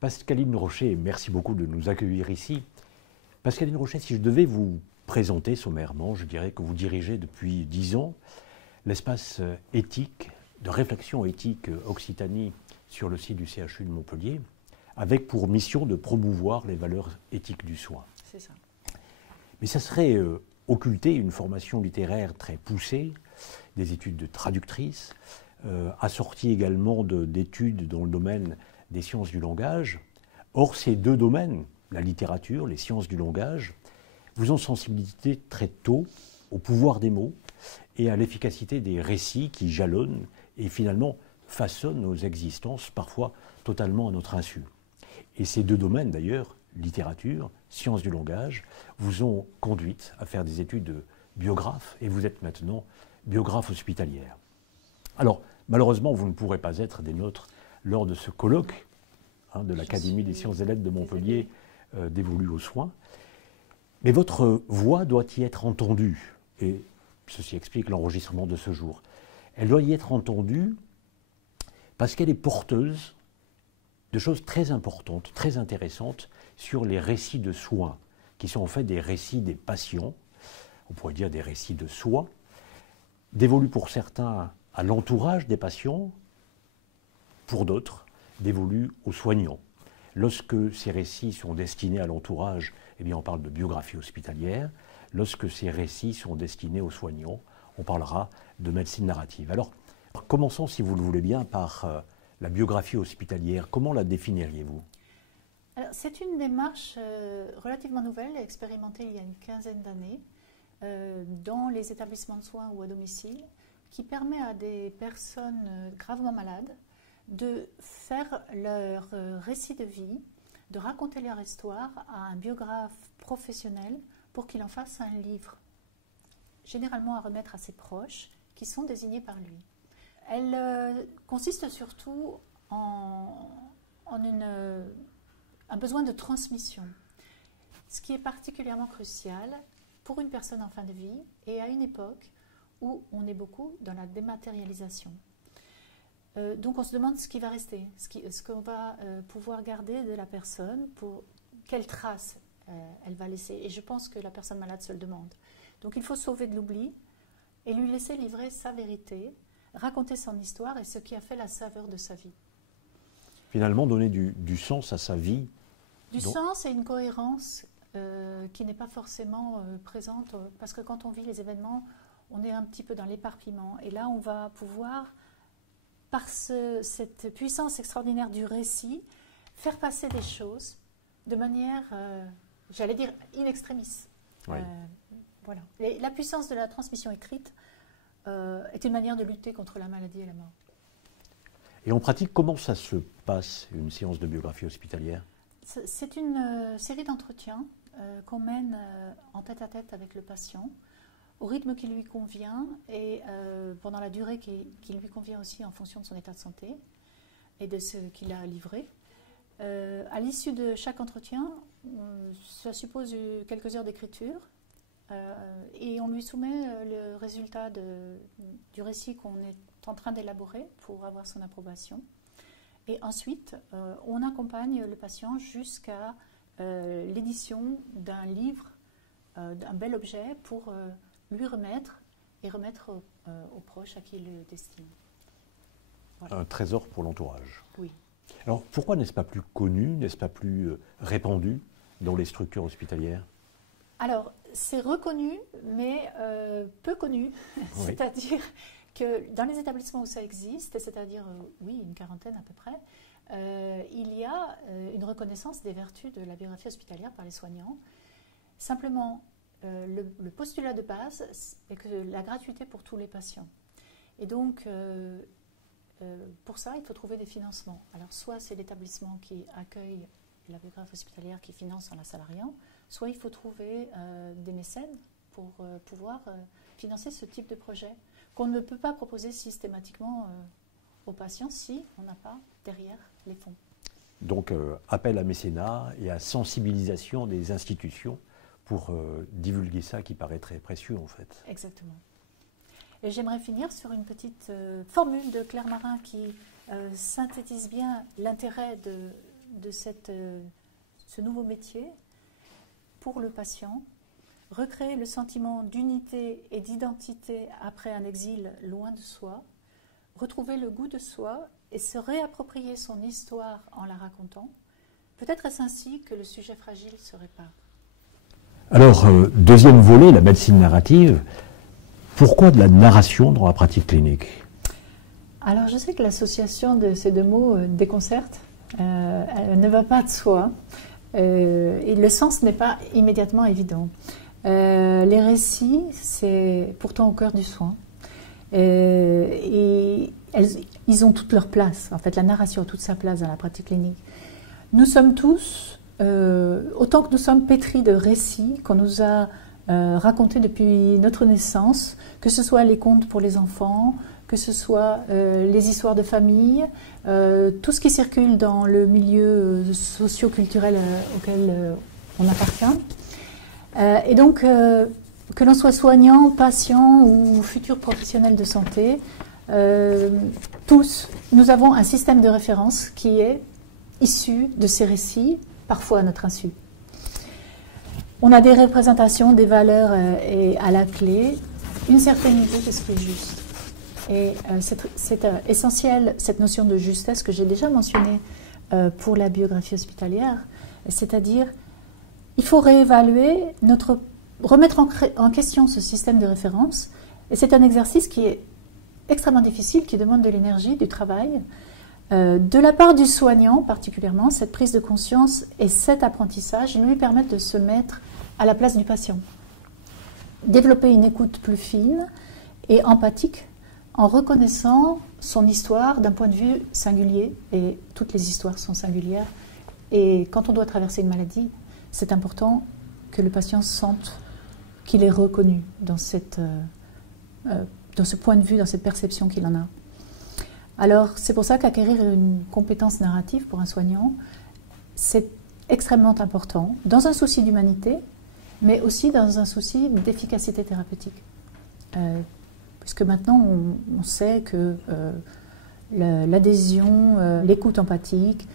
Pascaline Rocher, merci beaucoup de nous accueillir ici. Pascaline Rocher, si je devais vous présenter sommairement, je dirais que vous dirigez depuis 10 ans l'espace éthique, de réflexion éthique Occitanie sur le site du CHU de Montpellier, avec pour mission de promouvoir les valeurs éthiques du soin. C'est ça. Mais ça serait occulter une formation littéraire très poussée, des études de traductrice, assorties également d'études dans le domaine des sciences du langage. Or, ces deux domaines, la littérature, les sciences du langage, vous ont sensibilisé très tôt au pouvoir des mots et à l'efficacité des récits qui jalonnent et finalement façonnent nos existences, parfois totalement à notre insu. Et ces deux domaines d'ailleurs, littérature, sciences du langage, vous ont conduite à faire des études de biographe et vous êtes maintenant biographe hospitalière. Alors, malheureusement, vous ne pourrez pas être des nôtres lors de ce colloque de l'Académie des sciences et lettres de Montpellier dévolu aux soins. Mais votre voix doit y être entendue, et ceci explique l'enregistrement de ce jour. Elle doit y être entendue parce qu'elle est porteuse de choses très importantes, très intéressantes sur les récits de soins, qui sont en fait des récits des patients, on pourrait dire des récits de soi, dévolus pour certains à l'entourage des patients, pour d'autres, dévolus aux soignants. Lorsque ces récits sont destinés à l'entourage, eh bien on parle de biographie hospitalière. Lorsque ces récits sont destinés aux soignants, on parlera de médecine narrative. Alors, commençons, si vous le voulez bien, par la biographie hospitalière. Comment la définiriez-vous ? Alors, c'est une démarche relativement nouvelle, expérimentée il y a une quinzaine d'années, dans les établissements de soins ou à domicile, qui permet à des personnes gravement malades de faire leur récit de vie, de raconter leur histoire à un biographe professionnel pour qu'il en fasse un livre, généralement à remettre à ses proches, qui sont désignés par lui. Elle consiste surtout en un besoin de transmission, ce qui est particulièrement crucial pour une personne en fin de vie et à une époque où on est beaucoup dans la dématérialisation. Donc on se demande ce qui va rester, ce qu'on va pouvoir garder de la personne, pour quelle trace elle va laisser. Et je pense que la personne malade se le demande. Donc il faut sauver de l'oubli et lui laisser livrer sa vérité, raconter son histoire et ce qui a fait la saveur de sa vie. Finalement, donner du sens à sa vie. Du sens et une cohérence qui n'est pas forcément présente, parce que quand on vit les événements, on est un petit peu dans l'éparpillement. Et là, on va pouvoir, par cette puissance extraordinaire du récit, faire passer des choses de manière, j'allais dire, in extremis. Oui. Voilà. Et la puissance de la transmission écrite est une manière de lutter contre la maladie et la mort. Et en pratique, comment ça se passe, une séance de biographie hospitalière ? C'est une série d'entretiens qu'on mène en tête-à-tête avec le patient, au rythme qui lui convient et pendant la durée qui lui convient aussi en fonction de son état de santé et de ce qu'il a livré. À l'issue de chaque entretien, ça suppose quelques heures d'écriture et on lui soumet le résultat du récit qu'on est en train d'élaborer pour avoir son approbation. Et ensuite, on accompagne le patient jusqu'à l'édition d'un livre, d'un bel objet pour lui remettre et remettre aux proches à qui il le destine. Voilà. Un trésor pour l'entourage. Oui. Alors pourquoi n'est-ce pas plus connu, n'est-ce pas plus répandu dans les structures hospitalières ? Alors, c'est reconnu, mais peu connu. Oui. C'est-à-dire que dans les établissements où ça existe, c'est-à-dire, oui, une quarantaine à peu près, il y a une reconnaissance des vertus de la biographie hospitalière par les soignants. Simplement, le postulat de base est que la gratuité pour tous les patients. Et donc, pour ça, il faut trouver des financements. Alors, soit c'est l'établissement qui accueille la biographie hospitalière qui finance en la salariant, soit il faut trouver des mécènes pour pouvoir financer ce type de projet qu'on ne peut pas proposer systématiquement aux patients si on n'a pas derrière les fonds. Donc, appel à mécénat et à sensibilisation des institutions pour divulguer ça qui paraît très précieux en fait. Exactement. Et j'aimerais finir sur une petite formule de Claire Marin qui synthétise bien l'intérêt de ce nouveau métier pour le patient, recréer le sentiment d'unité et d'identité après un exil loin de soi, retrouver le goût de soi et se réapproprier son histoire en la racontant. Peut-être est-ce ainsi que le sujet fragile se répare. Alors, deuxième volet, la médecine narrative. Pourquoi de la narration dans la pratique clinique? Alors, je sais que l'association de ces deux mots déconcerte, elle ne va pas de soi, et le sens n'est pas immédiatement évident. Les récits, c'est pourtant au cœur du soin, et ils ont toute leur place. En fait, la narration a toute sa place dans la pratique clinique. Nous sommes tous, autant que nous sommes pétris de récits qu'on nous a racontés depuis notre naissance, que ce soit les contes pour les enfants, que ce soit les histoires de famille, tout ce qui circule dans le milieu socio-culturel auquel on appartient. Et donc, que l'on soit soignant, patient ou futur professionnel de santé, tous, nous avons un système de référence qui est issu de ces récits, parfois à notre insu. On a des représentations, des valeurs et à la clé, une certaine idée de ce qui est juste. Et c'est essentiel, cette notion de justesse que j'ai déjà mentionnée pour la biographie hospitalière, c'est-à-dire il faut réévaluer, remettre en question ce système de référence, et c'est un exercice qui est extrêmement difficile, qui demande de l'énergie, du travail, de la part du soignant particulièrement. Cette prise de conscience et cet apprentissage lui permettent de se mettre à la place du patient, développer une écoute plus fine et empathique, en reconnaissant son histoire d'un point de vue singulier, et toutes les histoires sont singulières. Et quand on doit traverser une maladie, c'est important que le patient sente qu'il est reconnu dans ce point de vue, dans cette perception qu'il en a. Alors, c'est pour ça qu'acquérir une compétence narrative pour un soignant, c'est extrêmement important, dans un souci d'humanité, mais aussi dans un souci d'efficacité thérapeutique. Puisque maintenant, on sait que l'adhésion, l'écoute empathique,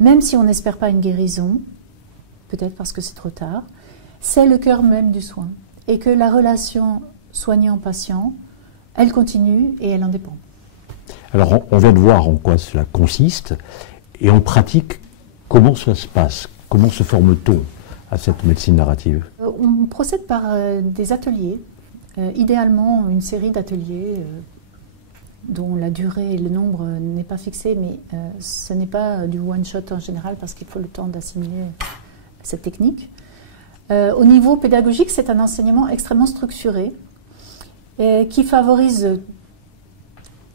même si on n'espère pas une guérison, peut-être parce que c'est trop tard, c'est le cœur même du soin. Et que la relation soignant-patient, elle continue et elle en dépend. Alors, on vient de voir en quoi cela consiste, et en pratique, comment ça se passe? Comment se forme-t-on à cette médecine narrative? On procède par des ateliers, idéalement une série d'ateliers dont la durée et le nombre n'est pas fixé, mais ce n'est pas du one-shot en général parce qu'il faut le temps d'assimiler cette technique. Au niveau pédagogique, c'est un enseignement extrêmement structuré qui favorise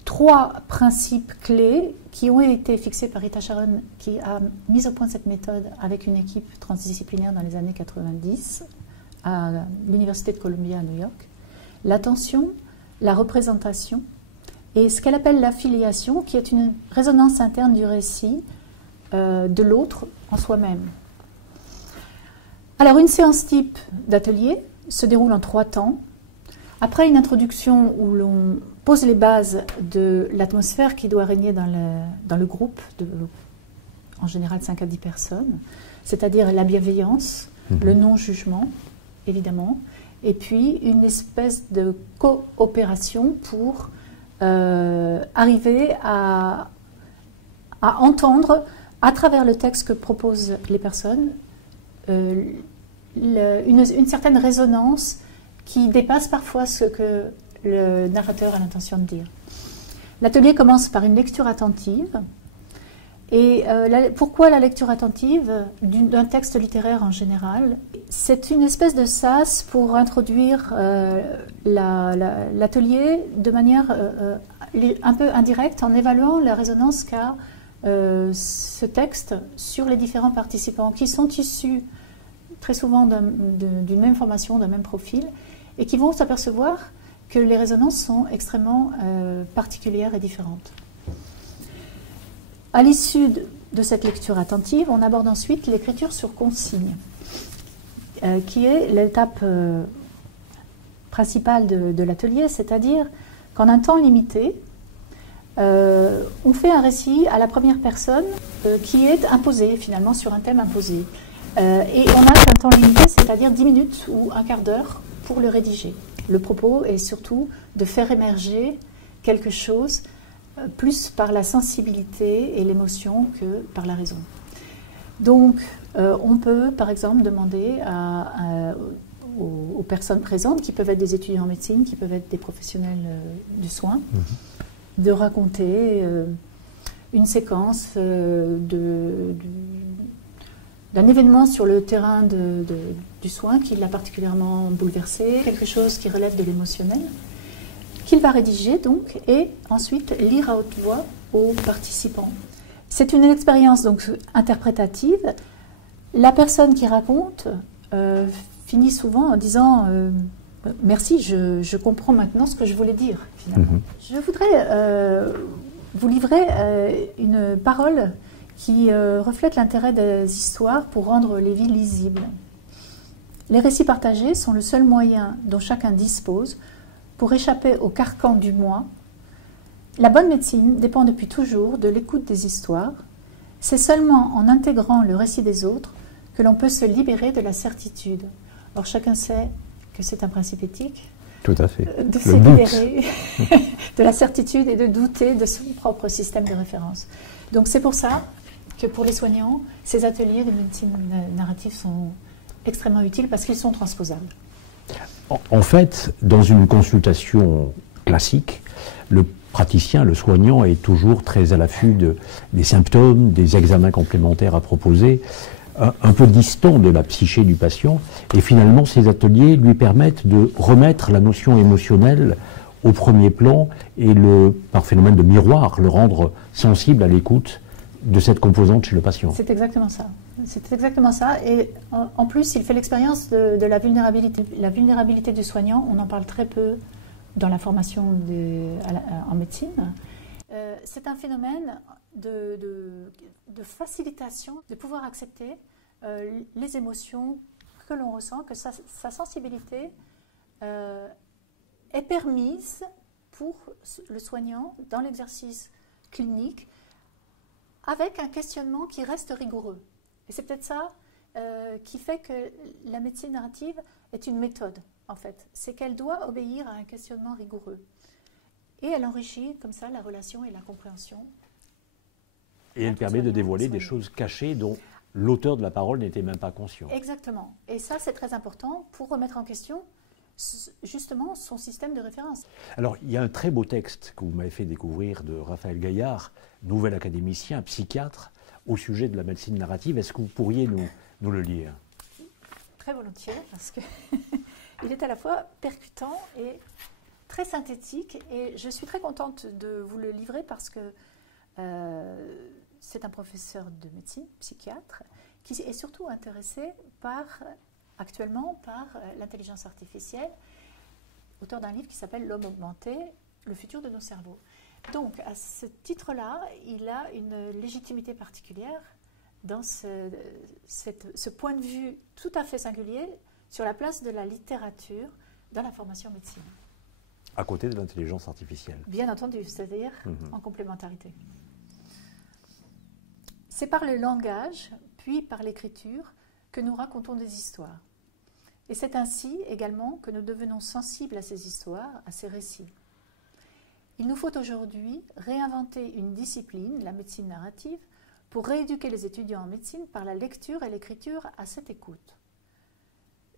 3 principes clés qui ont été fixés par Rita Sharon, qui a mis au point cette méthode avec une équipe transdisciplinaire dans les années 90 à l'Université de Columbia à New York. L'attention, la représentation et ce qu'elle appelle l'affiliation, qui est une résonance interne du récit de l'autre en soi-même. Alors, une séance type d'atelier se déroule en 3 temps. Après une introduction où l'on pose les bases de l'atmosphère qui doit régner dans le groupe, en général 5 à 10 personnes, c'est-à-dire la bienveillance, le non-jugement, évidemment, et puis une espèce de coopération pour arriver à entendre, à travers le texte que proposent les personnes, une certaine résonance qui dépasse parfois ce que le narrateur a l'intention de dire. L'atelier commence par une lecture attentive. Et pourquoi la lecture attentive d'un texte littéraire en général? C'est une espèce de sas pour introduire l'atelier de manière un peu indirecte en évaluant la résonance qu'a ce texte sur les différents participants qui sont issus très souvent d'une même formation, d'un même profil, et qui vont s'apercevoir que les résonances sont extrêmement particulières et différentes. À l'issue de cette lecture attentive, on aborde ensuite l'écriture sur consigne, qui est l'étape principale de l'atelier, c'est-à-dire qu'en un temps limité, on fait un récit à la première personne qui est imposé finalement sur un thème imposé. Et on a un temps limité, c'est-à-dire 10 minutes ou un quart d'heure pour le rédiger. Le propos est surtout de faire émerger quelque chose plus par la sensibilité et l'émotion que par la raison. Donc, on peut par exemple demander aux personnes présentes, qui peuvent être des étudiants en médecine, qui peuvent être des professionnels du soin, de raconter une séquence d'un événement sur le terrain du soin qui l'a particulièrement bouleversé, quelque chose qui relève de l'émotionnel, qu'il va rédiger donc et ensuite lire à haute voix aux participants. C'est une expérience donc interprétative. La personne qui raconte finit souvent en disant merci, je comprends maintenant ce que je voulais dire finalement. Je voudrais vous livrer une parole qui reflète l'intérêt des histoires pour rendre les vies lisibles. Les récits partagés sont le seul moyen dont chacun dispose pour échapper au carcan du moi. La bonne médecine dépend depuis toujours de l'écoute des histoires. C'est seulement en intégrant le récit des autres que l'on peut se libérer de la certitude. Or, chacun sait que c'est un principe éthique. Tout à fait. De se libérer de la certitude et de douter de son propre système de référence. Donc c'est pour ça que pour les soignants, ces ateliers de médecine narrative sont extrêmement utiles parce qu'ils sont transposables. En fait, dans une consultation classique, le praticien, le soignant est toujours très à l'affût des symptômes, des examens complémentaires à proposer, un peu distant de la psyché du patient, et finalement ces ateliers lui permettent de remettre la notion émotionnelle au premier plan et par phénomène de miroir, le rendre sensible à l'écoute de cette composante chez le patient. C'est exactement ça. C'est exactement ça. Et en plus, il fait l'expérience de la vulnérabilité. La vulnérabilité du soignant, on en parle très peu dans la formation en médecine. C'est un phénomène de facilitation, de pouvoir accepter les émotions que l'on ressent, que sa sensibilité est permise pour le soignant dans l'exercice clinique avec un questionnement qui reste rigoureux. Et c'est peut-être ça qui fait que la médecine narrative est une méthode, en fait. C'est qu'elle doit obéir à un questionnement rigoureux. Et elle enrichit comme ça la relation et la compréhension. Et elle permet de dévoiler des choses cachées dont l'auteur de la parole n'était même pas conscient. Exactement. Et ça, c'est très important pour remettre en question justement son système de référence. Alors, il y a un très beau texte que vous m'avez fait découvrir de Raphaël Gaillard, nouvel académicien, psychiatre, au sujet de la médecine narrative. Est-ce que vous pourriez nous le lire? Très volontiers, parce qu'il est à la fois percutant et très synthétique. Et je suis très contente de vous le livrer parce que c'est un professeur de médecine, psychiatre, qui est surtout intéressé actuellement par l'intelligence artificielle, auteur d'un livre qui s'appelle L'homme augmenté, le futur de nos cerveaux. Donc, à ce titre-là, il a une légitimité particulière dans ce point de vue tout à fait singulier sur la place de la littérature dans la formation en médecine. À côté de l'intelligence artificielle. Bien entendu, c'est-à-dire en complémentarité. C'est par le langage, puis par l'écriture, que nous racontons des histoires. Et c'est ainsi également que nous devenons sensibles à ces histoires, à ces récits. Il nous faut aujourd'hui réinventer une discipline, la médecine narrative, pour rééduquer les étudiants en médecine par la lecture et l'écriture à cette écoute.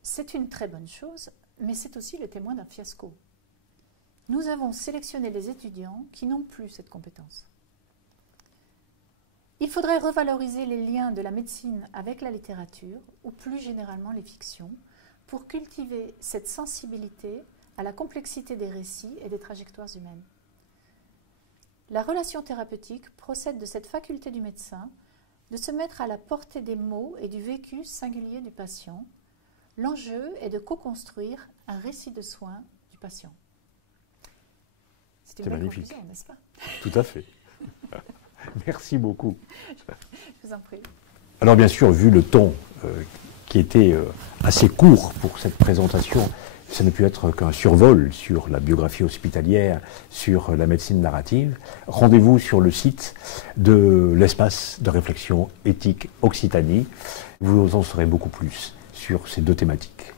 C'est une très bonne chose, mais c'est aussi le témoin d'un fiasco. Nous avons sélectionné les étudiants qui n'ont plus cette compétence. Il faudrait revaloriser les liens de la médecine avec la littérature, ou plus généralement les fictions, pour cultiver cette sensibilité à la complexité des récits et des trajectoires humaines. La relation thérapeutique procède de cette faculté du médecin de se mettre à la portée des mots et du vécu singulier du patient. L'enjeu est de co-construire un récit de soins du patient. C'est une belle conclusion, n'est-ce pas? Tout à fait. Merci beaucoup. Je vous en prie. Alors bien sûr, vu le temps qui était assez court pour cette présentation, Ça ne peut être qu'un survol sur la biographie hospitalière, sur la médecine narrative. Rendez-vous sur le site de l'espace de réflexion éthique Occitanie. Vous en saurez beaucoup plus sur ces deux thématiques.